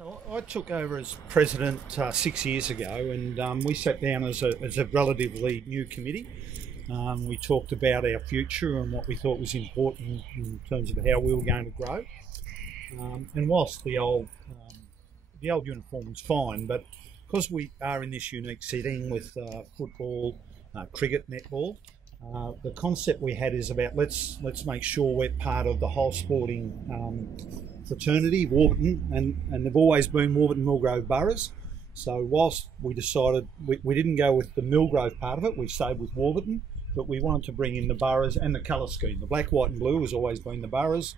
So I took over as president 6 years ago, and we sat down as a relatively new committee. We talked about our future and what we thought was important in terms of how we were going to grow. And whilst the old uniform was fine, but because we are in this unique setting with football, cricket, netball, the concept we had is about let's make sure we're part of the whole sporting fraternity, Warburton, and they've always been Warburton Millgrove boroughs. So whilst we decided we didn't go with the Millgrove part of it, we stayed with Warburton, but we wanted to bring in the boroughs and the colour scheme. The black, white and blue has always been the boroughs.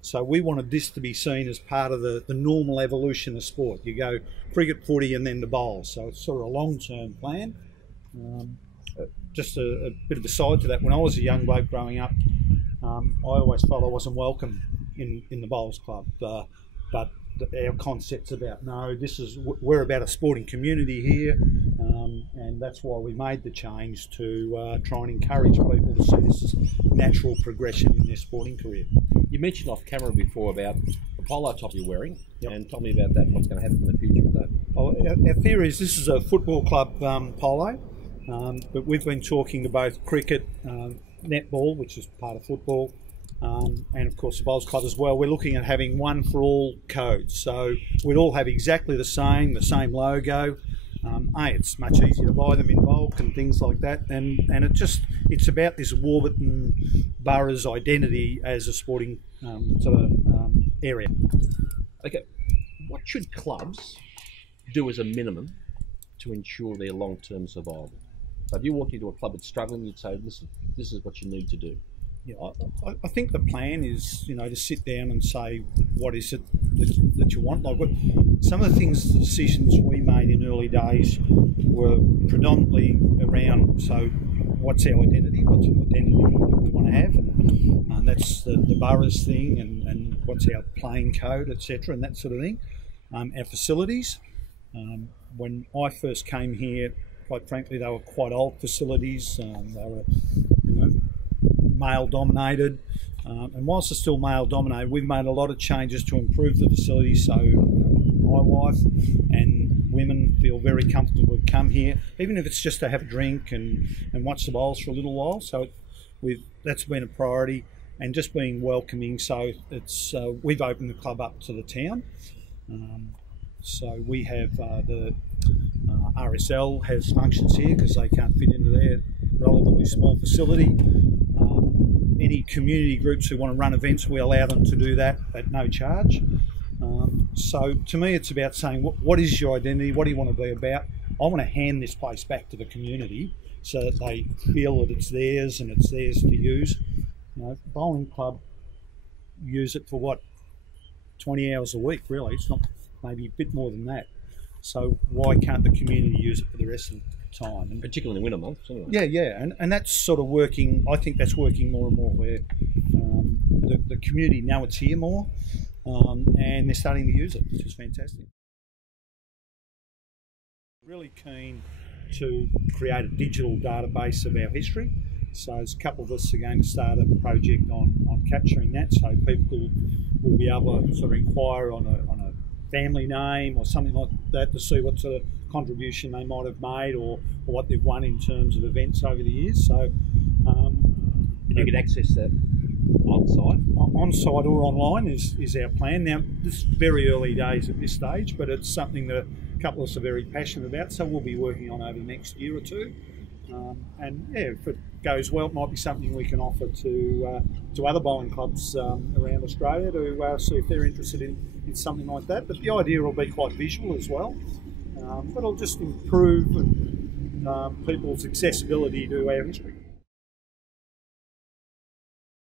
So we wanted this to be seen as part of the normal evolution of sport. You go cricket, footy and then the bowls. So it's sort of a long-term plan. Just a bit of a side to that, when I was a young bloke growing up, I always felt I wasn't welcome in the Bowls Club. But our concept's about, no, we're about a sporting community here, and that's why we made the change to try and encourage people to see this as natural progression in their sporting career. You mentioned off camera before about the polo top you're wearing, yep. And tell me about that and what's going to happen in the future with that. Well, our theory is this is a football club polo, but we've been talking to both cricket, netball, which is part of football, and of course the Bowls Club as well. We're looking at having one for all codes, so we'd all have exactly the same logo. It's much easier to buy them in bulk and things like that, and it's about this Warburton borough's identity as a sporting area. Okay, what should clubs do as a minimum to ensure their long-term survival? So if you walk into a club that's struggling, you'd say, listen, this is what you need to do. Yeah, I think the plan is, to sit down and say, what is it that you want? Like some of the decisions we made in early days were predominantly around, so what's our identity? What sort of identity do we want to have? And that's the boroughs thing, and what's our playing code, etc., and that sort of thing. Our facilities. When I first came here, quite frankly, they were quite old facilities. They were, male-dominated, and whilst they're still male-dominated, we've made a lot of changes to improve the facilities. So my wife and women feel very comfortable to come here, even if it's just to have a drink and watch the bowls for a little while. So that's been a priority, and just being welcoming. So it's we've opened the club up to the town. So we have the RSL has functions here because they can't fit into their relatively small facility. Any community groups who want to run events, we allow them to do that at no charge. So to me, it's about saying, what is your identity? What do you want to be about? I want to hand this place back to the community so that they feel that it's theirs and it's theirs to use. Bowling club use it for 20 hours a week, really. It's not, maybe a bit more than that. So why can't the community use it for the rest of the time? And particularly in the winter months, anyway. Yeah, and that's sort of working. I think that's working more and more, where the community know it's here more, and they're starting to use it, which is fantastic. Really keen to create a digital database of our history. So there's a couple of us are going to start a project on capturing that, so people will be able to sort of inquire on a family name or something like that to see what sort of contribution they might have made or what they've won in terms of events over the years. So and you can access that on-site or online is our plan. Now, this is very early days at this stage, but it's something that a couple of us are very passionate about, so we'll be working on over the next year or two. And yeah, if it goes well, it might be something we can offer to other bowling clubs around Australia to see if they're interested in something like that. But the idea will be quite visual as well. But it'll just improve people's accessibility to our history.